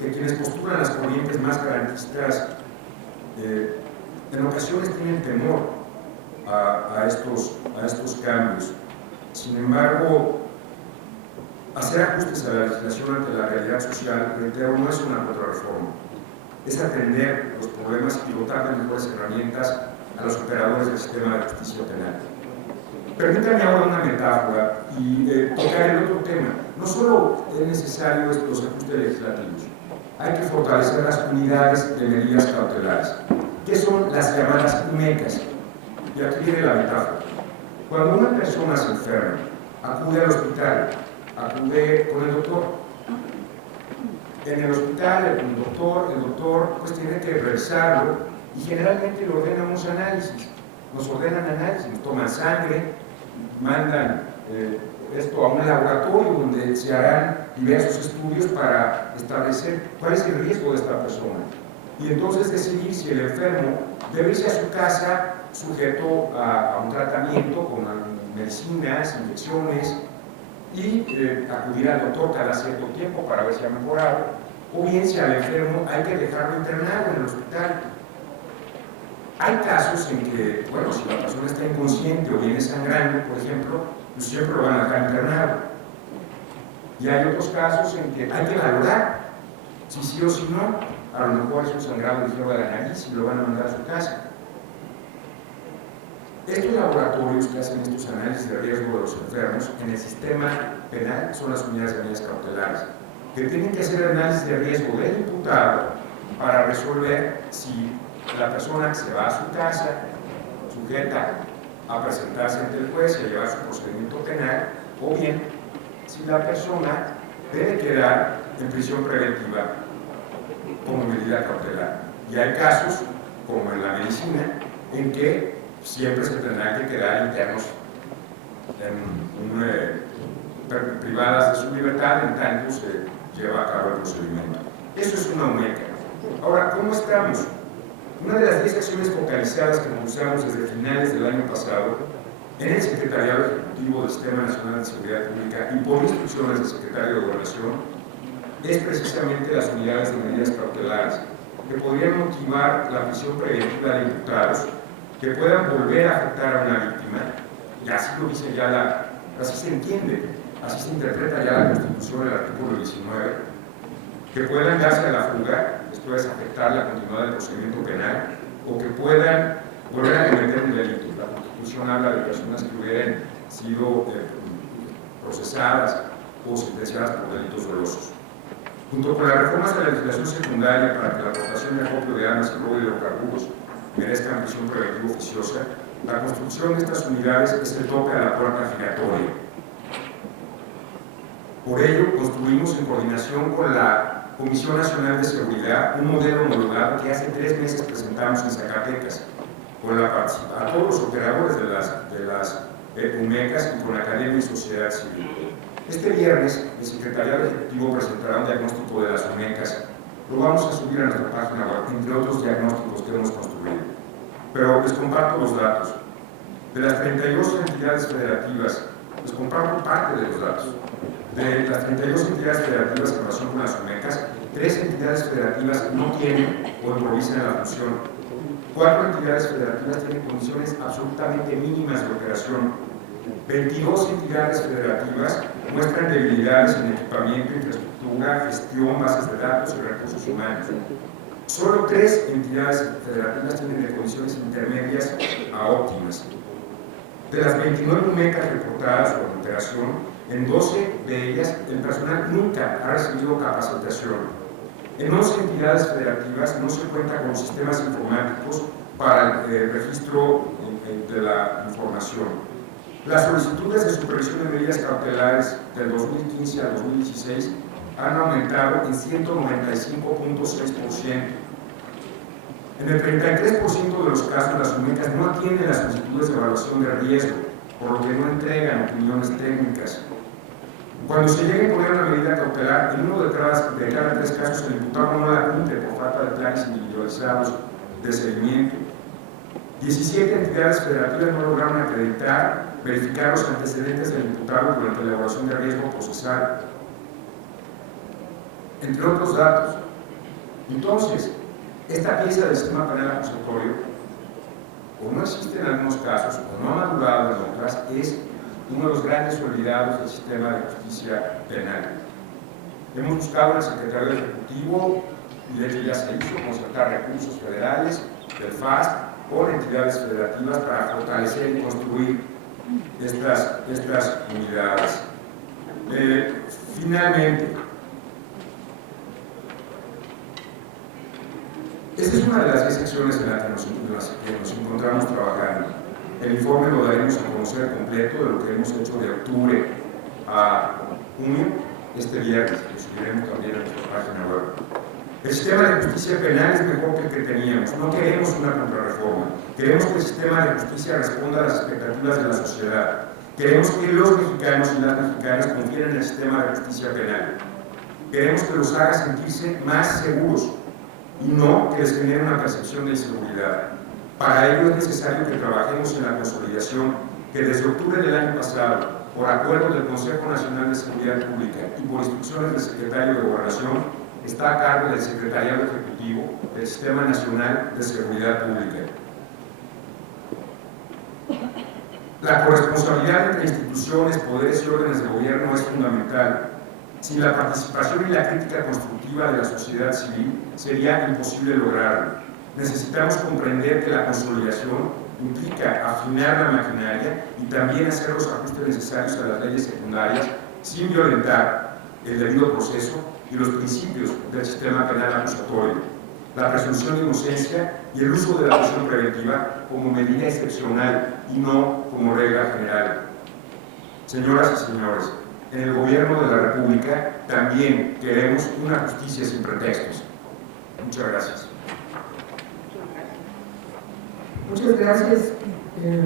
que quienes postulan las corrientes más garantistas en ocasiones tienen temor a estos cambios. Sin embargo, hacer ajustes a la legislación ante la realidad social, reitero, no es una contrarreforma, es atender los problemas y dotar de mejores herramientas a los operadores del sistema de justicia penal. Permítanme ahora una metáfora y tocar el otro tema. No solo es necesario los ajustes legislativos, hay que fortalecer las unidades de medidas cautelares, que son las llamadas UMECAS. Y aquí viene la metáfora. Cuando una persona se enferma, acude al hospital, acude con el doctor. En el hospital, el doctor pues tiene que revisarlo y generalmente le ordenan unos análisis. Nos ordenan análisis, nos toman sangre, mandan esto a un laboratorio donde se harán diversos estudios para establecer cuál es el riesgo de esta persona. Y entonces decidir si el enfermo debe irse a su casa sujeto a un tratamiento con medicinas, inyecciones, y acudir al doctor cada cierto tiempo para ver si ha mejorado, o bien si al enfermo hay que dejarlo internado en el hospital. Hay casos en que, bueno, si la persona está inconsciente o viene sangrando, por ejemplo, pues siempre lo van a dejar internado. Y hay otros casos en que hay que valorar si sí o si no. A lo mejor es un sangrado ligero de la nariz y lo van a mandar a su casa. Estos laboratorios que hacen estos análisis de riesgo de los enfermos en el sistema penal son las unidades de medidas cautelares, que tienen que hacer análisis de riesgo del imputado para resolver si la persona se va a su casa, sujeta a presentarse ante el juez y a llevar su procedimiento penal, o bien si la persona debe quedar en prisión preventiva como medida cautelar. Y hay casos, como en la medicina, en que siempre se tendrán que quedar internos privadas de su libertad en tanto se lleva a cabo el procedimiento. Eso es una UMECA. Ahora, ¿cómo estamos? Una de las 10 acciones focalizadas que impulsamos desde finales del año pasado en el Secretariado Ejecutivo del Sistema Nacional de Seguridad Pública y por instrucciones del Secretario de Gobernación es precisamente las unidades de medidas cautelares que podrían motivar la prisión preventiva de imputados que puedan volver a afectar a una víctima, y así lo dice ya así se entiende, así se interpreta ya la Constitución, el artículo 19, que puedan darse a la fuga, esto es afectar la continuidad del procedimiento penal, o que puedan volver a cometer un delito. La Constitución habla de personas que hubieran sido procesadas o sentenciadas por delitos dolosos. Junto con las reformas de la legislación secundaria para que la aportación de acopio de armas y robo de hidrocarburos merezcan prisión preventiva oficiosa, la construcción de estas unidades es el tope a la puerta giratoria. Por ello, construimos en coordinación con la Comisión Nacional de Seguridad un modelo homologado que hace 3 meses presentamos en Zacatecas, con la participación a todos los operadores de las UMECAS y con la Academia y Sociedad Civil. Este viernes, el Secretariado Ejecutivo presentará un diagnóstico de las UMECAS. Lo vamos a subir a nuestra página web, entre otros diagnósticos que hemos construido. Pero les comparto los datos. De las 32 entidades federativas, les comparto parte de los datos. De las 32 entidades federativas en relación con las UMECAS, 3 entidades federativas no tienen o improvisan en la función. 4 entidades federativas tienen condiciones absolutamente mínimas de operación. 22 entidades federativas muestran debilidades en equipamiento, infraestructura, gestión, bases de datos y recursos humanos. Solo 3 entidades federativas tienen de condiciones intermedias a óptimas. De las 29 UMECAS reportadas por operación, en 12 de ellas el personal nunca ha recibido capacitación. En 11 entidades federativas no se cuenta con sistemas informáticos para el registro de la información. Las solicitudes de supervisión de medidas cautelares del 2015 al 2016 han aumentado en 195.6%. En el 33% de los casos, las UMECAS no atienden las solicitudes de evaluación de riesgo, por lo que no entregan opiniones técnicas. Cuando se llegue a poner una medida cautelar, en uno de cada 3 casos el imputado no la cumple por falta de planes individualizados de seguimiento. 17 entidades federativas no lograron verificar los antecedentes del imputado durante la evaluación de riesgo procesal. entre otros datos. Entonces, esta pieza del sistema penal acusatorio, o no existe en algunos casos, o no ha madurado en otras, es uno de los grandes olvidados del sistema de justicia penal. Hemos buscado en el Secretario Ejecutivo, y de hecho ya se hizo, concertar recursos federales del FAST con entidades federativas para fortalecer y construir estas unidades. Finalmente, esta es una de las 10 secciones en las que nos encontramos trabajando. El informe lo daremos a conocer completo de lo que hemos hecho de octubre a junio, este viernes, que subiremos también a nuestra página web. El sistema de justicia penal es mejor que el que teníamos. No queremos una contrarreforma. Queremos que el sistema de justicia responda a las expectativas de la sociedad. Queremos que los mexicanos y las mexicanas confíen en el sistema de justicia penal. Queremos que los haga sentirse más seguros y no que les genere una percepción de inseguridad. Para ello es necesario que trabajemos en la consolidación que desde octubre del año pasado, por acuerdo del Consejo Nacional de Seguridad Pública y por instrucciones del Secretario de Gobernación, está a cargo del Secretariado Ejecutivo del Sistema Nacional de Seguridad Pública. La corresponsabilidad entre instituciones, poderes y órdenes de gobierno es fundamental. Sin la participación y la crítica constructiva de la sociedad civil, sería imposible lograrlo. Necesitamos comprender que la consolidación implica afinar la maquinaria y también hacer los ajustes necesarios a las leyes secundarias sin violentar el debido proceso y los principios del sistema penal acusatorio, la presunción de inocencia y el uso de la prisión preventiva como medida excepcional y no como regla general. Señoras y señores, en el Gobierno de la República también queremos una justicia sin pretextos. Muchas gracias. Muchas gracias.